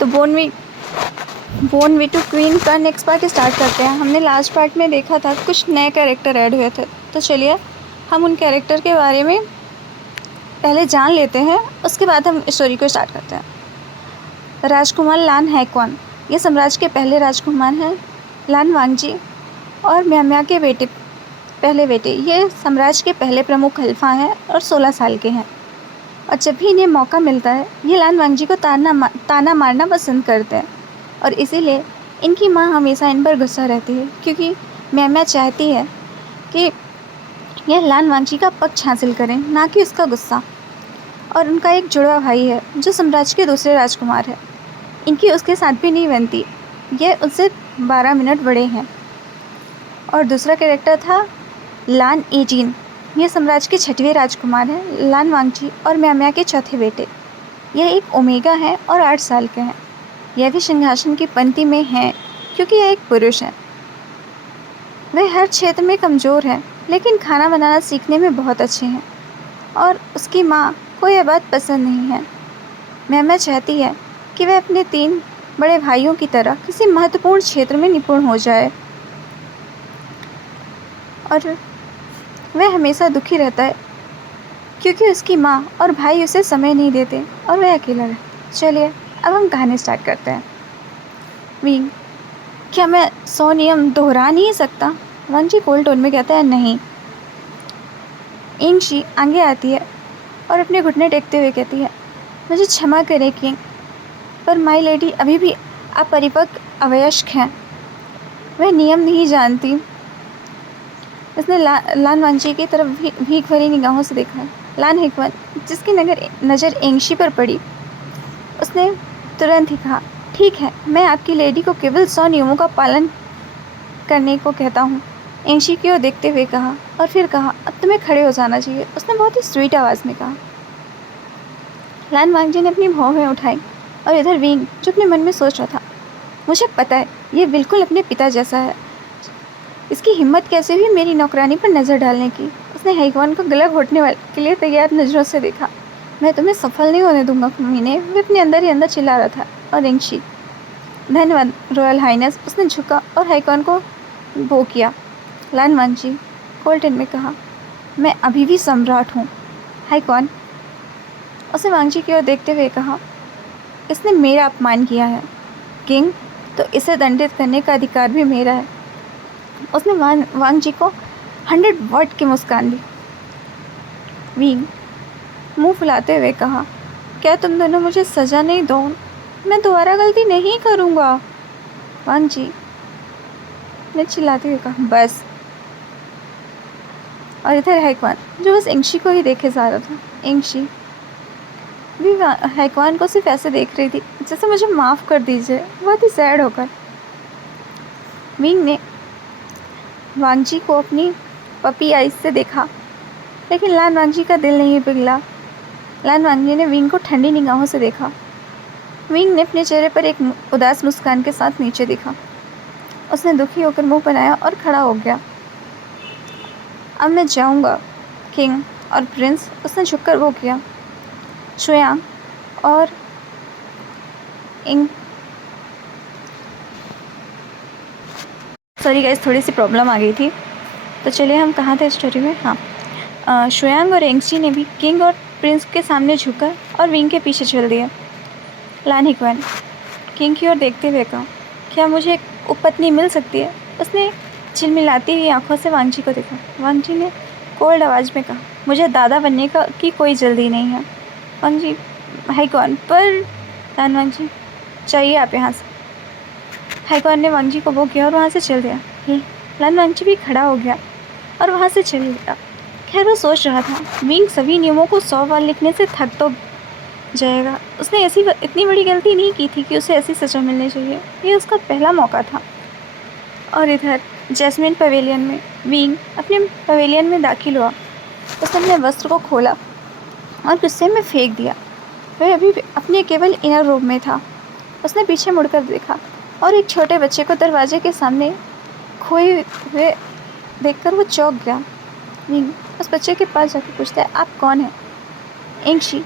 तो born we to queen का next part start करते हैं। हमने लास्ट पार्ट में देखा था कुछ नए कैरेक्टर ऐड हुए थे, तो चलिए हम उन कैरेक्टर के बारे में पहले जान लेते हैं, उसके बाद हम स्टोरी को स्टार्ट करते हैं। राजकुमार लान हैक्वान, ये साम्राज्य के पहले राजकुमार हैं। लान वांगजी और म्याम्या के पहले बेटे, ये साम्राज्य के पहले प्रमुख खलीफा हैं और 16 साल के हैं। और जब भी इन्हें मौका मिलता है ये लान वांगजी को ताना मारना पसंद करते हैं, और इसीलिए इनकी माँ हमेशा इन पर गुस्सा रहती है, क्योंकि म्याम्या चाहती है कि यह लान वांगजी का पक्ष हासिल करें, ना कि उसका गुस्सा। और उनका एक जुड़वा भाई है जो साम्राज्य के दूसरे राजकुमार है। इनकी उसके साथ भी नहीं बनती, ये उससे 12 मिनट बड़े हैं। और दूसरा कैरेक्टर था लान एजिन, ये साम्राज्य के 6वें राजकुमार हैं। लान वांगजी और म्याम्या के चौथे बेटे, यह एक ओमेगा हैं और 8 साल के हैं। यह भी सिंहासन की पंक्ति में हैं क्योंकि यह एक पुरुष है। वह हर क्षेत्र में कमज़ोर है, लेकिन खाना बनाना सीखने में बहुत अच्छे हैं, और उसकी माँ को यह बात पसंद नहीं है। म्याम्या चाहती है कि वह अपने 3 बड़े भाइयों की तरह किसी महत्वपूर्ण क्षेत्र में निपुण हो जाए, और वह हमेशा दुखी रहता है क्योंकि उसकी माँ और भाई उसे समय नहीं देते और वह अकेला है। चलिए अब हम कहानी स्टार्ट करते हैं। विंग, क्या मैं 100 नियम दोहरा नहीं सकता? वांगजी कोल्ड टोन में कहता है, नहीं। इंगशी आगे आती है और अपने घुटने टेकते हुए कहती है, मुझे क्षमा करें किंग, पर माई लेडी अभी भी अपरिपक्व अवयस्क हैं, वह नियम नहीं जानती। उसने लान वांगजी की तरफ भीख भरी निगाहों से देखा। लान हैक्वान, जिसकी नज़र एंगशी पर पड़ी, उसने तुरंत ही कहा, ठीक है, मैं आपकी लेडी को केवल 100 नियमों का पालन करने को कहता हूँ। एंगशी की ओर देखते हुए कहा, और फिर कहा, अब तुम्हें खड़े हो जाना चाहिए। उसने बहुत ही स्वीट आवाज़ में कहा। लान वांगजी ने अपनी भौहें उठाई, और इधर विंग, जो अपने मन में सोच रहा था, मुझे पता है ये बिल्कुल अपने पिता जैसा है, इसकी हिम्मत कैसे हुई मेरी नौकरानी पर नज़र डालने की। उसने हैक्वान को गला घोटने वाले के लिए तैयार नज़रों से देखा। मैं तुम्हें सफल नहीं होने दूंगा मीने, वे अपने अंदर ही अंदर चिल्ला रहा था। और एंगशी, धन्यवाद रॉयल हाइनेस। उसने झुका और हैक्वान को बो किया। लान वांगजी कोल्टन में कहा, मैं अभी भी सम्राट हूँ। हैक्वान, उसने वांगजी की ओर देखते हुए कहा, इसने मेरा अपमान किया है किंग, तो इसे दंडित करने का अधिकार भी मेरा है। उसने वांगजी को 100 वॉट की मुस्कान दी। विंग मुंह फुलाते हुए कहा, क्या तुम दोनों मुझे सज़ा नहीं दो? मैं दोबारा गलती नहीं करूँगा। वांगजी ने चिल्लाते हुए कहा, बस। और इधर हैक्वान, जो बस एंगशी को ही देखे जा रहा था। एंगशी भी हैक्वान को सिर्फ ऐसे देख रही थी जैसे मुझे माफ़ कर दीजिए, बहुत ही सैड होकर। विंग ने वांगजी को अपनी पपी आइज से देखा, लेकिन लान वांगजी का दिल नहीं पिघला। लान वांगजी ने विंग को ठंडी निगाहों से देखा। विंग ने अपने चेहरे पर एक उदास मुस्कान के साथ नीचे देखा। उसने दुखी होकर मुंह बनाया और खड़ा हो गया। अब मैं जाऊंगा किंग और प्रिंस, उसने झुककर वो किया। शुयांग और सॉरी गाइस, थोड़ी सी प्रॉब्लम आ गई थी, तो चलिए हम कहाँ थे स्टोरी में। हाँ, शुयांग और एंगशी ने भी किंग और प्रिंस के सामने झुका और विंग के पीछे चल दिया। लान हैक्वान किंग की ओर देखते हुए कहा, क्या मुझे एक उपपत्नी मिल सकती है? उसने चिलमिलाती हुई आंखों से वांगजी को देखा। वांगजी ने कोल्ड आवाज़ में कहा, मुझे दादा बनने की कोई जल्दी नहीं है। वांगजी हैक्वान, पर लान वांगजी, चाहिए आप यहाँ से। हैक्वान ने वांगजी को वो किया और वहाँ से चल दिया। लान वांगजी भी खड़ा हो गया और वहाँ से चल गया। खैर वो सोच रहा था, विंग सभी नियमों को 100 बार लिखने से थक तो जाएगा। उसने इतनी बड़ी गलती नहीं की थी कि उसे ऐसी सज़ा मिलनी चाहिए। ये उसका पहला मौका था। और इधर जैस्मिन पवेलियन में विंग अपने पवेलियन में दाखिल हुआ। उसने अपने वस्त्र को खोला और गुस्से में फेंक दिया। वह अभी अपने केवल इनर रूम में था। उसने पीछे मुड़कर देखा और एक छोटे बच्चे को दरवाजे के सामने खोए हुए देखकर वो चौंक गया। विंग उस बच्चे के पास जाकर पूछता है, आप कौन हैं? एंगशी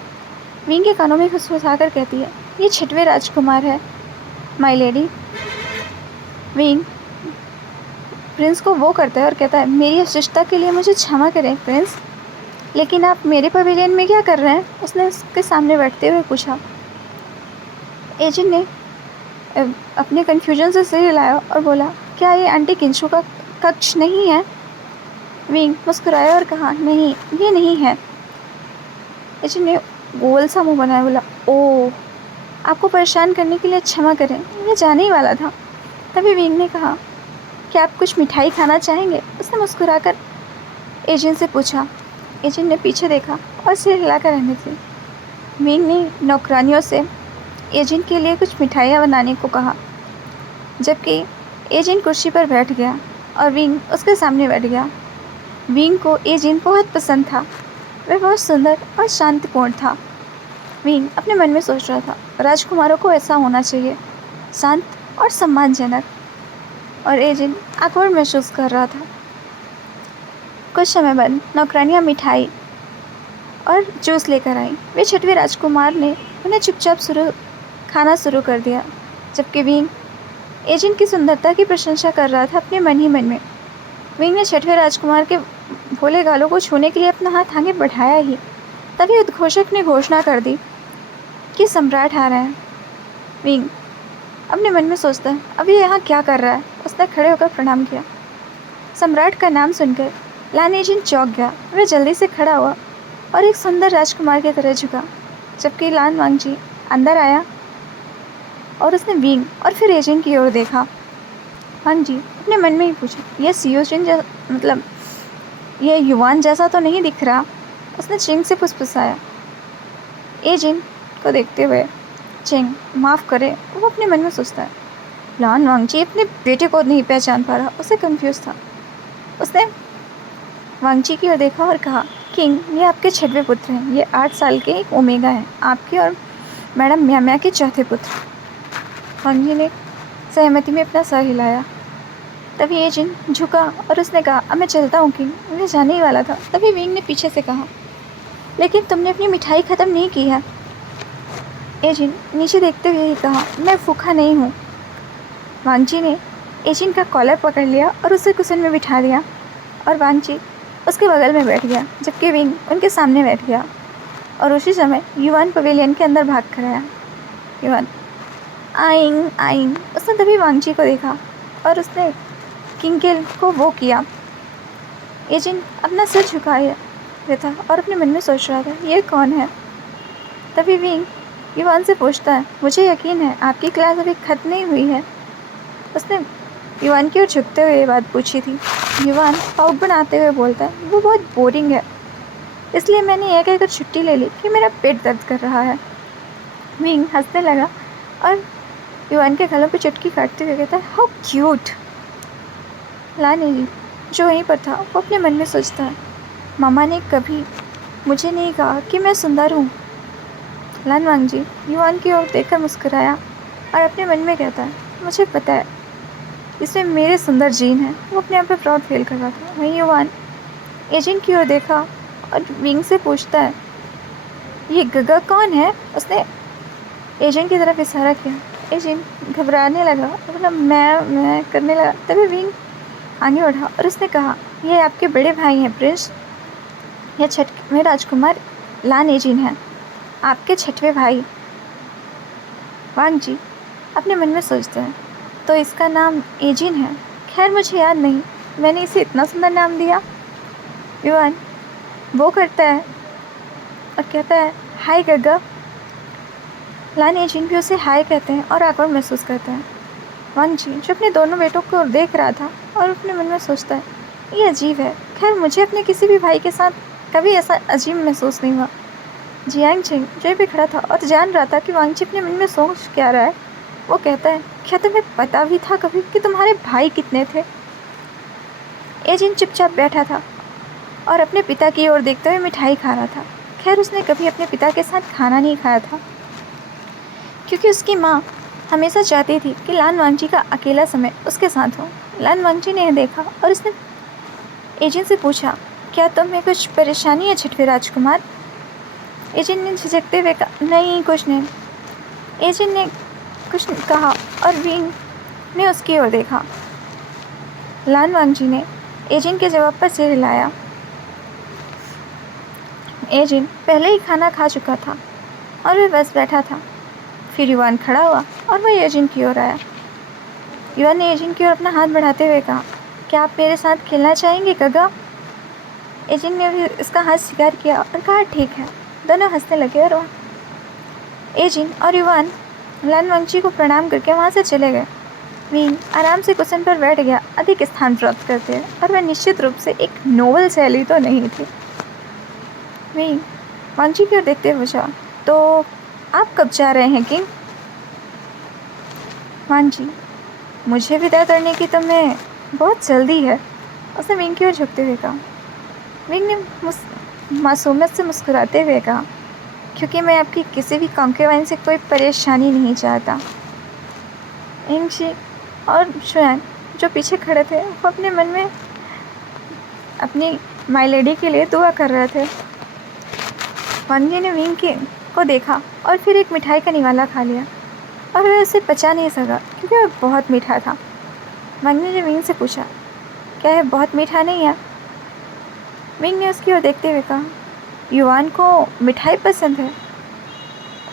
विंग के कानों में फुसफुसाकर कहती है, ये 6वें राजकुमार है माय लेडी। विंग प्रिंस को वो करता है और कहता है, मेरी अशिष्टता के लिए मुझे क्षमा करें प्रिंस, लेकिन आप मेरे पवेलियन में क्या कर रहे हैं? उसने उसके सामने बैठते हुए पूछा। एजेंट ने अपने कन्फ्यूजन से सिर हिलाया और बोला, क्या ये आंटी किंशु का कक्ष नहीं है? विंग मुस्कुराया और कहा, नहीं ये नहीं है। एजेंट ने गोल सा मुँह बनाया, बोला, ओह आपको परेशान करने के लिए क्षमा करें, मैं जाने ही वाला था। तभी विंग ने कहा, क्या आप कुछ मिठाई खाना चाहेंगे? उसने मुस्कुराकर एजेंट से पूछा। एजेंट ने पीछे देखा और सिर हिलाकर रहने दी। विंग ने नौकरानियों से एजेंट के लिए कुछ मिठाइयाँ बनाने को कहा, जबकि एजेंट कुर्सी पर बैठ गया और विंग उसके सामने बैठ गया। विंग को एजेंट बहुत पसंद था। वह बहुत सुंदर और शांतिपूर्ण था। विंग अपने मन में सोच रहा था, राजकुमारों को ऐसा होना चाहिए, शांत और सम्मानजनक। और एजेंट awkward महसूस कर रहा था। कुछ समय बाद नौकरानियाँ मिठाई और जूस लेकर आई। वे 6वें राजकुमार ने उन्हें चुपचाप खाना शुरू कर दिया, जबकि विंग एजेंट की सुंदरता की प्रशंसा कर रहा था अपने मन ही मन में। विंग ने 6वें राजकुमार के भोले गालों को छूने के लिए अपना हाथ आगे बढ़ाया ही तभी उद्घोषक ने घोषणा कर दी कि सम्राट आ रहे हैं। विंग अपने मन में सोचता है, अभी यहाँ क्या कर रहा है? उसने खड़े होकर प्रणाम किया। सम्राट का नाम सुनकर लान एजेंट चौंक गया। वह जल्दी से खड़ा हुआ और एक सुंदर राजकुमार की तरह झुका, जबकि लान वांगजी अंदर आया और उसने विंग और फिर एजेंट की ओर देखा। वांगजी अपने मन में ही पूछा, यह सियोचिन मतलब यह युवान जैसा तो नहीं दिख रहा? उसने चिंग से फुसफुसाया। एजेंट को देखते हुए, चिंग माफ़ करे, वो अपने मन में सोचता है, लान वांगजी अपने बेटे को नहीं पहचान पा रहा। उसे कंफ्यूज था। उसने वांगजी की ओर देखा और कहा, किंग ये आपके 6वें पुत्र हैं। ये 8 साल के एक ओमेगा हैं, आपके और मैडम म्याम्या के 4थे पुत्र। वांगजी ने सहमति में अपना सर हिलाया। तभी एजेंट झुका और उसने कहा, अब मैं चलता हूँ किंग, मुझे जाने ही वाला था। तभी विंग ने पीछे से कहा, लेकिन तुमने अपनी मिठाई ख़त्म नहीं की है। एजेंट नीचे देखते हुए ही कहा, मैं भूखा नहीं हूँ। वांगजी ने एजेंट का कॉलर पकड़ लिया और उसे कुशन में बिठा दिया और वांगजी उसके बगल में बैठ गया, जबकि विंग उनके सामने बैठ गया। और उसी समय युवान पवेलियन के अंदर भाग कर आया। युवान आइंग आइंग, उसने तभी वांगजी को देखा और उसने किंग के को वो किया। एजेंट अपना सिर झुकाया था और अपने मन में सोच रहा था, ये कौन है? तभी विंग युवान से पूछता है, मुझे यकीन है आपकी क्लास अभी ख़त्म नहीं हुई है। उसने युवान की ओर झुकते हुए ये बात पूछी थी। युवान पाउट बनाते हुए बोलता है, वो बहुत बोरिंग है, इसलिए मैंने यह कहकर छुट्टी ले ली कि मेरा पेट दर्द कर रहा है। विंग हंसने लगा और युवान के गलों पर चुटकी काटते हुए कहता है, हाउ क्यूट। लानी जो वहीं पर था वो अपने मन में सोचता है, मामा ने कभी मुझे नहीं कहा कि मैं सुंदर हूँ। लान वांगजी युवान की ओर देखकर मुस्कुराया और अपने मन में कहता है, मुझे पता है इसमें मेरे सुंदर जीन है। वो अपने आप पे प्राउड फील कर रहा था। वहीं युवान एजेंट की ओर देखा और विंग से पूछता है, ये गगा कौन है? उसने एजेंट की तरफ इशारा किया। एजेंट घबराने लगा, मतलब मैं करने लगा। तभी विंग आगे बढ़ा और उसने कहा, ये आपके बड़े भाई हैं प्रिंस, यह 6वें राजकुमार लान एजिन हैं, आपके 6वें भाई। वांगजी अपने मन में सोचते हैं, तो इसका नाम एजिन है। खैर मुझे याद नहीं मैंने इसे इतना सुंदर नाम दिया। युवान वो करता है और कहता है, हाय गगा। लान एजिन भी उसे हाय कहते हैं और आकर्षण महसूस करते हैं। वांगजी जो अपने दोनों बेटों को देख रहा था और अपने मन में सोचता है, ये अजीब है। खैर मुझे अपने किसी भी भाई के साथ कभी ऐसा अजीब महसूस नहीं हुआ। जियांग छिंग जो भी खड़ा था और जान रहा था कि वांगजी अपने मन में सोच क्या रहा है, वो कहता है, क्या तुम्हें पता भी था कभी कि तुम्हारे भाई कितने थे? एजिन चुपचाप बैठा था और अपने पिता की ओर देखते हुए मिठाई खा रहा था। खैर उसने कभी अपने पिता के साथ खाना नहीं खाया था, क्योंकि उसकी माँ हमेशा चाहती थी कि लान वांगजी का अकेला समय उसके साथ हो। लान वांगजी ने देखा और उसने एजेंट से पूछा, क्या तुम्हें कुछ परेशानी है 6वें राजकुमार? एजेंट ने झिझकते हुए कहा, नहीं कुछ नहीं। एजेंट ने कुछ कहा और विंग ने उसकी ओर देखा। लान वांगजी ने एजेंट के जवाब पर सिर हिलाया। एजेंट पहले ही खाना खा चुका था और वह बस बैठा था। फिर युवान खड़ा हुआ और वह एजेंट की ओर आया। युवान ने एजेंट की ओर अपना हाथ बढ़ाते हुए कहा, क्या आप मेरे साथ खेलना चाहेंगे कगा? एजेंट ने भी उसका हाथ स्वीकार किया और कहा, ठीक है। दोनों हंसने लगे और एजेंट और युवान लान वांगजी को प्रणाम करके वहाँ से चले गए। विंग आराम से कुशन पर बैठ गया, अधिक स्थान प्राप्त करते हैं, और वह निश्चित रूप से एक नोबल शैली तो नहीं थी। विंग वांगजी की ओर देखते हुए पूछा, तो आप कब जा रहे हैं किंग? वांगजी, मुझे विदा करने की तो मैं बहुत जल्दी है, उसने विंग की ओर झुकते हुए कहा। विंग ने मासूमियत से मुस्कुराते हुए कहा, क्योंकि मैं आपकी किसी भी कॉन्केवाइन से कोई परेशानी नहीं चाहता। इंगजी और शुआन जो पीछे खड़े थे वो अपने मन में अपनी माई लेडी के लिए दुआ कर रहे थे। वांगजी ने विंग को देखा और फिर एक मिठाई का निवाला खा लिया और वह उसे पचा नहीं सका क्योंकि वह बहुत मीठा था। वांगजी ने विंग से पूछा, क्या यह बहुत मीठा नहीं है? विंग ने उसकी ओर देखते हुए कहा, युवान को मिठाई पसंद है,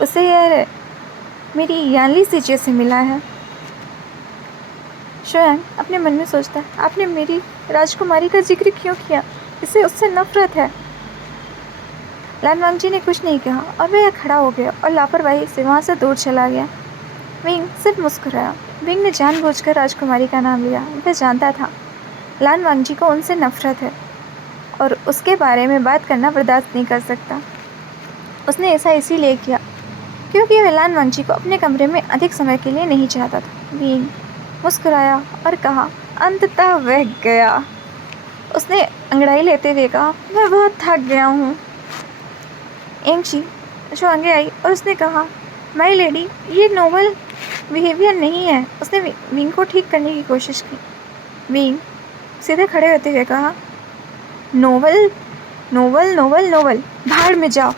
उसे यह मेरी यानली सीजे से मिला है। शुआन अपने मन में सोचता, आपने मेरी राजकुमारी का जिक्र क्यों किया? इसे उससे नफरत है। लान वांगजी ने कुछ नहीं कहा और वह खड़ा हो गया और लापरवाही से वहाँ से दूर चला गया। विंग सिर्फ मुस्कुराया। विंग ने जानबूझकर राजकुमारी का नाम लिया। वह जानता था लान वांगजी को उनसे नफरत है और उसके बारे में बात करना बर्दाश्त नहीं कर सकता। उसने ऐसा इसीलिए किया क्योंकि वह लान वांगजी को अपने कमरे में अधिक समय के लिए नहीं चाहता था। विंग मुस्कुराया और कहा, अंततः वह गया। उसने अंगड़ाई लेते हुए कहा, मैं बहुत थक गया हूँ। एंगशी जो आगे आई और उसने कहा, माई लेडी, ये नोबल बिहेवियर नहीं है। उसने विंग को ठीक करने की कोशिश की। विंग सीधे खड़े होते हुए कहा, नोबल नोबल नोबल नोबल, भाड़ में जाओ।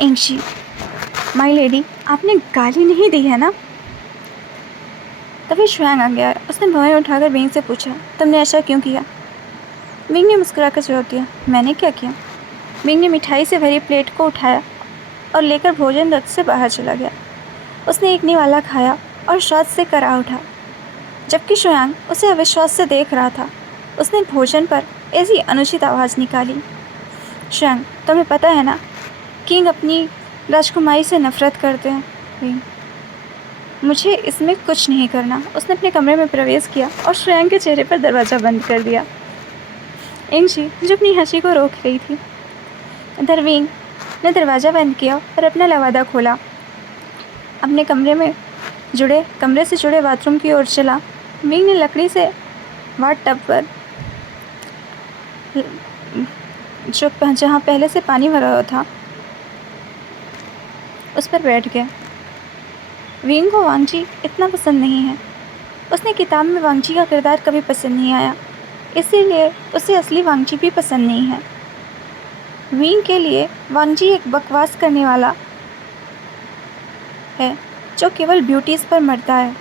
एंगशी, माई लेडी, आपने गाली नहीं दी है ना? तभी शुआन आ गया। उसने भौहें उठाकर विंग से पूछा, तुमने ऐसा क्यों किया? विंग ने मुस्कुराकर जवाब दिया, मैंने क्या किया? विंग ने मिठाई से भरी प्लेट को उठाया और लेकर भोजन रथ से बाहर चला गया। उसने एक निवाला खाया और स्वाद से करा उठा, जबकि शुआन उसे अविश्वास से देख रहा था। उसने भोजन पर ऐसी अनुचित आवाज़ निकाली, शुआन, तुम्हें पता है ना, किंग अपनी राजकुमारी से नफरत करते हैं। विंग, मुझे इसमें कुछ नहीं करना। उसने अपने कमरे में प्रवेश किया और शुआन के चेहरे पर दरवाज़ा बंद कर दिया। एंगशी जो अपनी हंसी को रोक रही थी। इधर विंग ने दरवाज़ा बंद किया और अपना लवादा खोला। अपने कमरे से जुड़े बाथरूम की ओर चला। विंग ने लकड़ी से वाट टब पर जहाँ पहले से पानी भरा हुआ था उस पर बैठ गया। विंग को वांगजी इतना पसंद नहीं है। उसने किताब में वांगजी का किरदार कभी पसंद नहीं आया, इसीलिए उसे असली वांगजी भी पसंद नहीं है। विंग के लिए वांगजी एक बकवास करने वाला है जो केवल ब्यूटीज़ पर मरता है।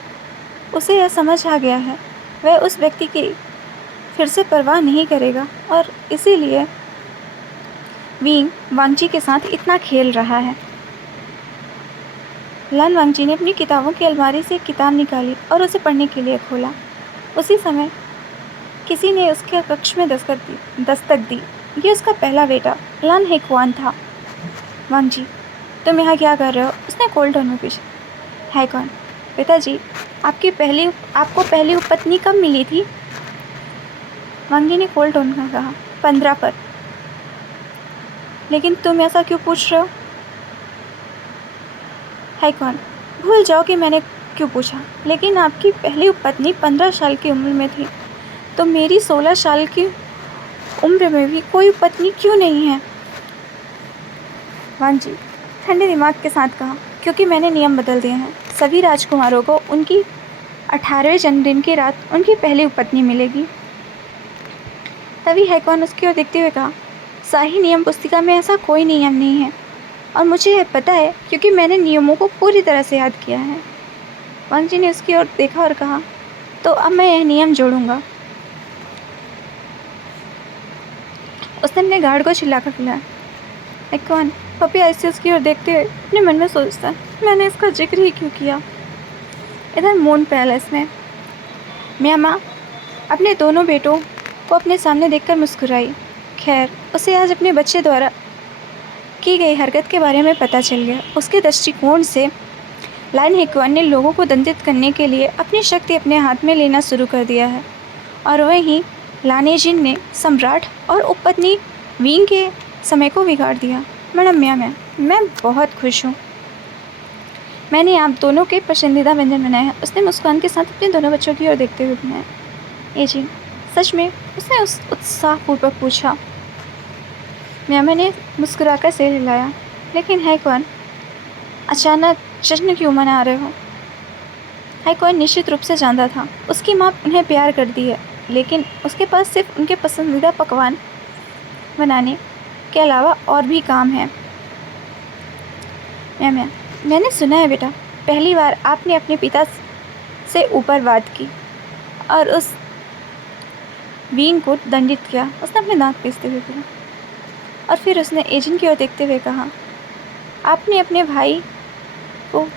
उसे यह समझ आ गया है वह उस व्यक्ति की फिर से परवाह नहीं करेगा और इसीलिए विंग वांगजी के साथ इतना खेल रहा है। लान वांगजी ने अपनी किताबों की अलमारी से एक किताब निकाली और उसे पढ़ने के लिए खोला। उसी समय किसी ने उसके कक्ष में दस्तक दी। ये उसका पहला बेटा लान हेक्वान था। वांगजी, तुम यहाँ क्या कर रहे हो? उसने कोल्ड टोन में पूछा। हेक्वान, पिताजी, आपको पहली उपपत्नी कब मिली थी? वांगजी ने कोल्ड टोन में कहा, 15 पर। लेकिन तुम ऐसा क्यों पूछ रहे हो? हेक्वान, भूल जाओ कि मैंने क्यों पूछा, लेकिन आपकी पहली उपपत्नी 15 साल की उम्र में थी, तो मेरी 16 साल की उम्र में भी कोई उपपत्नी क्यों नहीं है? वांगजी ठंडे दिमाग के साथ कहा, क्योंकि मैंने नियम बदल दिए हैं। सभी राजकुमारों को उनकी 18वें जन्मदिन की रात उनकी पहली उपपत्नी मिलेगी। तभी हेक्वान उसकी ओर देखते हुए कहा, शाही नियम पुस्तिका में ऐसा कोई नियम नहीं है। और मुझे यह पता है क्योंकि मैंने नियमों को पूरी तरह से याद किया है। वांग जी ने उसकी ओर देखा और कहा, तो अब मैं यह नियम जोड़ूंगा। उसने अपने गार्ड को चिल्लाकर बुलाया। एक कौन? पपी ऐसे उसकी ओर देखते हुए अपने मन में सोचता है, मैंने इसका जिक्र ही क्यों किया। इधर मून पैलेस में मियाँ माँ अपने दोनों बेटों को अपने सामने देखकर मुस्कुराई। खैर, उसे आज अपने बच्चे द्वारा की गई हरकत के बारे में पता चल गया। उसके दृष्टिकोण से लाइन हेक्वान ने लोगों को दंडित करने के लिए अपनी शक्ति अपने हाथ में लेना शुरू कर दिया है, और वहीं लानेजिन ने सम्राट और उपपत्नी वींग के समय को बिगाड़ दिया। मैडम मियाँ मैं बहुत खुश हूँ। मैंने आप दोनों के पसंदीदा व्यंजन बनाए हैं। उसने मुस्कान के साथ अपने दोनों बच्चों की ओर देखते हुए बनाया। एजिन, सच में? उसने उस उत्साहपूर्वक पूछा। मियाँ ने मुस्कुराकर सिर हिलाया। लेकिन है कौन? अचानक जश्न क्यों मना रहे हो? है कौन निश्चित रूप से जानता था उसकी माँ उन्हें प्यार करती है, लेकिन उसके पास सिर्फ उनके पसंदीदा पकवान बनाने के अलावा और भी काम है। मियाँ, मैंने सुना है बेटा, पहली बार आपने अपने पिता से ऊपर बात की और उस वींग को दंडित किया। उसने अपने दांत पीसते हुए कहा, और फिर उसने एजेंट की ओर देखते हुए कहा, आपने अपने भाई को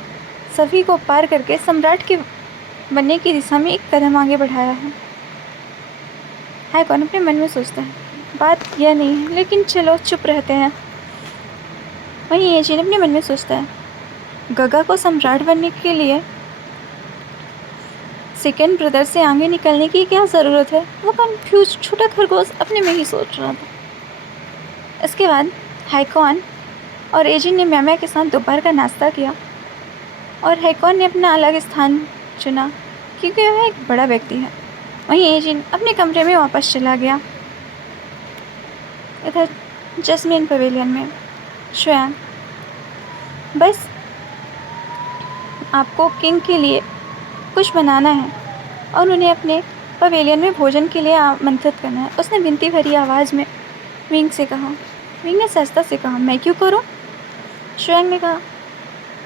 सभी को पार करके सम्राट के बनने की दिशा में एक कदम आगे बढ़ाया है कौन? अपने मन में सोचता है, बात यह नहीं है, लेकिन चलो चुप रहते हैं। वहीं एजेंट अपने मन में सोचता है, गगा को सम्राट बनने के लिए सेकेंड ब्रदर से आगे निकलने की क्या ज़रूरत है? वो कंफ्यूज छोटा खरगोश अपने में ही सोच रहा था। इसके बाद हैकॉन और एजिन ने मैमा के साथ दोपहर का नाश्ता किया, और हैकॉन ने अपना अलग स्थान चुना क्योंकि वह एक बड़ा व्यक्ति है। वहीं एजिन अपने कमरे में वापस चला गया। इधर जस्मिन पवेलियन में श्वेन, बस आपको किंग के लिए कुछ बनाना है और उन्हें अपने पवेलियन में भोजन के लिए आमंत्रित करना है। उसने विनती भरी आवाज़ में विंग से कहा। विंग ने सहजता से कहा, मैं क्यों करूं? श्वेन ने कहा,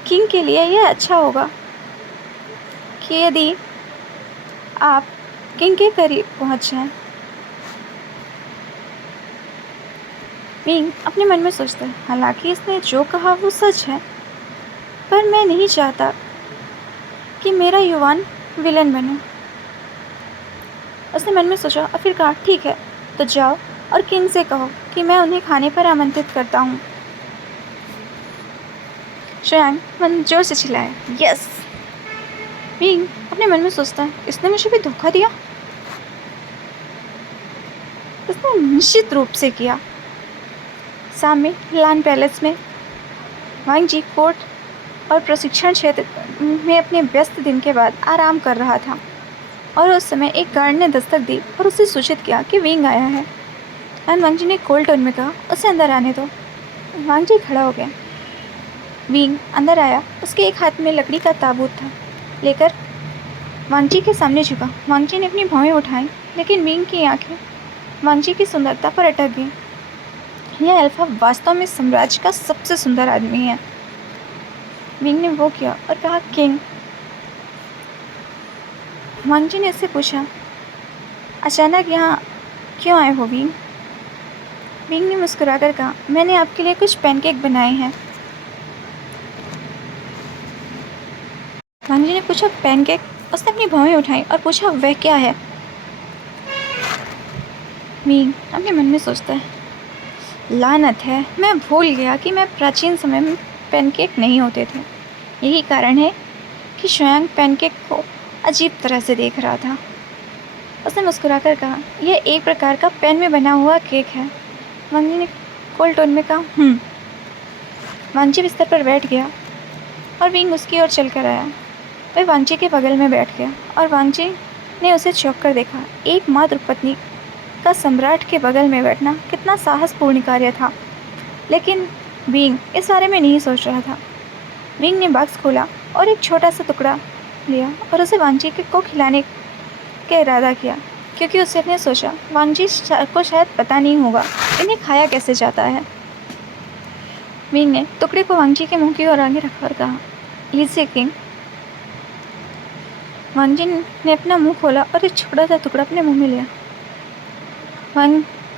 किंग के लिए यह अच्छा होगा कि यदि आप किंग के करीब पहुंच जाएं। विंग अपने मन में सोचता है, हालांकि इसने जो कहा वो सच है, पर मैं नहीं चाहता कि मेरा युवान विलन बने। उसने मन में सोचा और फिर कहा, ठीक है, तो जाओ और किंग से कहो कि मैं उन्हें खाने पर आमंत्रित करता हूँ। श्रेयांग मन जोर से चिल्लाया, यस। विंग अपने मन में सोचता है, इसने मुझे भी धोखा दिया। इसने निश्चित रूप से किया। शाम में लान पैलेस में वांग जी कोर्ट और प्रशिक्षण क्षेत्र में अपने व्यस्त दिन के बाद आराम कर रहा था, और उस समय एक गार्ड ने दस्तक दी और उसे सूचित किया कि विंग आया है। वांग जी ने कोल्ड टोन में कहा, उसे अंदर आने दो। वांग जी खड़ा हो गया। विंग अंदर आया। उसके एक हाथ में लकड़ी का ताबूत था लेकर वांग जी के सामने झुका। वांग जी ने अपनी भौहें उठाई, लेकिन विंग की आंखें वांग जी की सुंदरता पर अटक गईं। यह अल्फा वास्तव में साम्राज्य का सबसे सुंदर आदमी है। विंग ने वो किया और कहा, किंग। वांग जी ने इससे पूछा, अचानक यहाँ क्यों आए हो विंग? विंग ने मुस्कुराकर कहा, मैंने आपके लिए कुछ पैनकेक बनाए हैं। वांग जी ने पूछा, पैनकेक? उसने अपनी भौहें उठाई और पूछा, वह क्या है? विंग अपने मन में सोचता है, लानत है, मैं भूल गया कि मैं प्राचीन समय में पैनकेक नहीं होते थे। यही कारण है कि श्वेयांग पैनकेक को अजीब तरह से देख रहा था। उसने मुस्कुराकर कहा, यह एक प्रकार का पैन में बना हुआ केक है। वांग जी ने कोल्ड टोन में कहा, वांग जी बिस्तर पर बैठ गया और विंग उसकी ओर चल कर आया। वह वांग जी के बगल में बैठ गया और वांग जी ने उसे चौंक कर देखा। एक मातृ पत्नी का सम्राट के बगल में बैठना कितना साहसपूर्ण कार्य था, लेकिन विंग इस बारे में नहीं सोच रहा था। विंग ने बॉक्स खोला और एक छोटा सा टुकड़ा लिया और उसे वांग जी को खिलाने का इरादा किया, क्योंकि उसने सोचा वांग जी को शायद पता नहीं होगा इन्हें खाया कैसे जाता है। मीन ने टुकड़े को वांगजी के मुंह की ओर आगे रखा और कहा, लीजिए किंग। वांगजी ने अपना मुंह खोला और एक छोटा सा टुकड़ा अपने मुंह में लिया।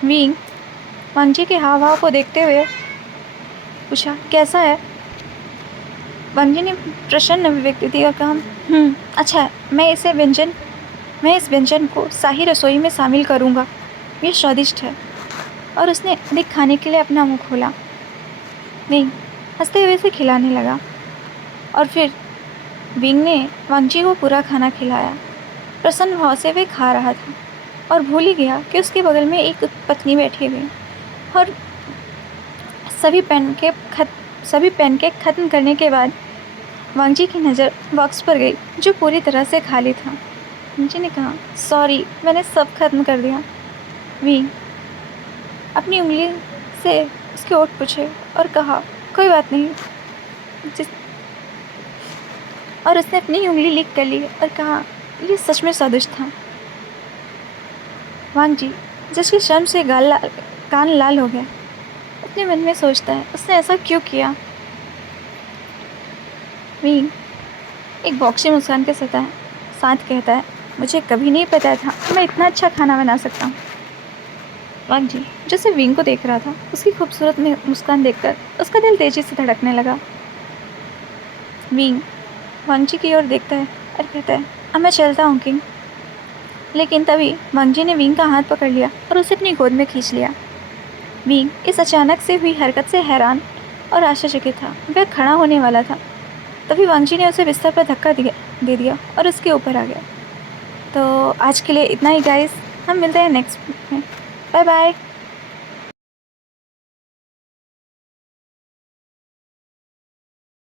विंग वांगजी के हाव भाव को देखते हुए पूछा, कैसा है? वांगजी ने प्रसन्न अभिव्यक्ति दी और कहा, अच्छा है, मैं इस व्यंजन को शाही रसोई में शामिल करूँगा, ये स्वादिष्ट है। और उसने अधिक खाने के लिए अपना मुंह खोला। विंग हंसते हुए से खिलाने लगा और फिर विंग ने वांगजी को पूरा खाना खिलाया। प्रसन्न भाव से वे खा रहा था और भूल ही गया कि उसके बगल में एक पत्नी बैठी हुई और सभी पैनकेक खत्म करने के बाद वांगजी की नज़र बॉक्स पर गई जो पूरी तरह से खाली था। वांगजी ने कहा, सॉरी, मैंने सब खत्म कर दिया। विंग अपनी उंगली से उसके ओठ पूछे और कहा, कोई बात नहीं। और उसने अपनी उंगली लिक कर ली और कहा, ये सच में स्वादिष्ट था। वांगजी जिसके शर्म से कान लाल हो गया, अपने मन में सोचता है, उसने ऐसा क्यों किया। विंग एक बॉक्सी मुस्कान के साथ कहता है, मुझे कभी नहीं पता था मैं इतना अच्छा खाना बना सकता हूँ। वांगजी जैसे विंग को देख रहा था, उसकी खूबसूरत मुस्कान देखकर उसका दिल तेजी से धड़कने लगा। विंग वांगजी की ओर देखता है और कहता है, अब मैं चलता हूँ किंग। लेकिन तभी वांगजी ने विंग का हाथ पकड़ लिया और उसे अपनी गोद में खींच लिया। विंग इस अचानक से हुई हरकत से हैरान और आश्चर्यचकित था। वह खड़ा होने वाला था, तभी वांगजी ने उसे बिस्तर पर धक्का दे दिया और उसके ऊपर आ गया। तो आज के लिए इतना ही गाइस, हम मिलते हैं नेक्स्ट में। Bye bye.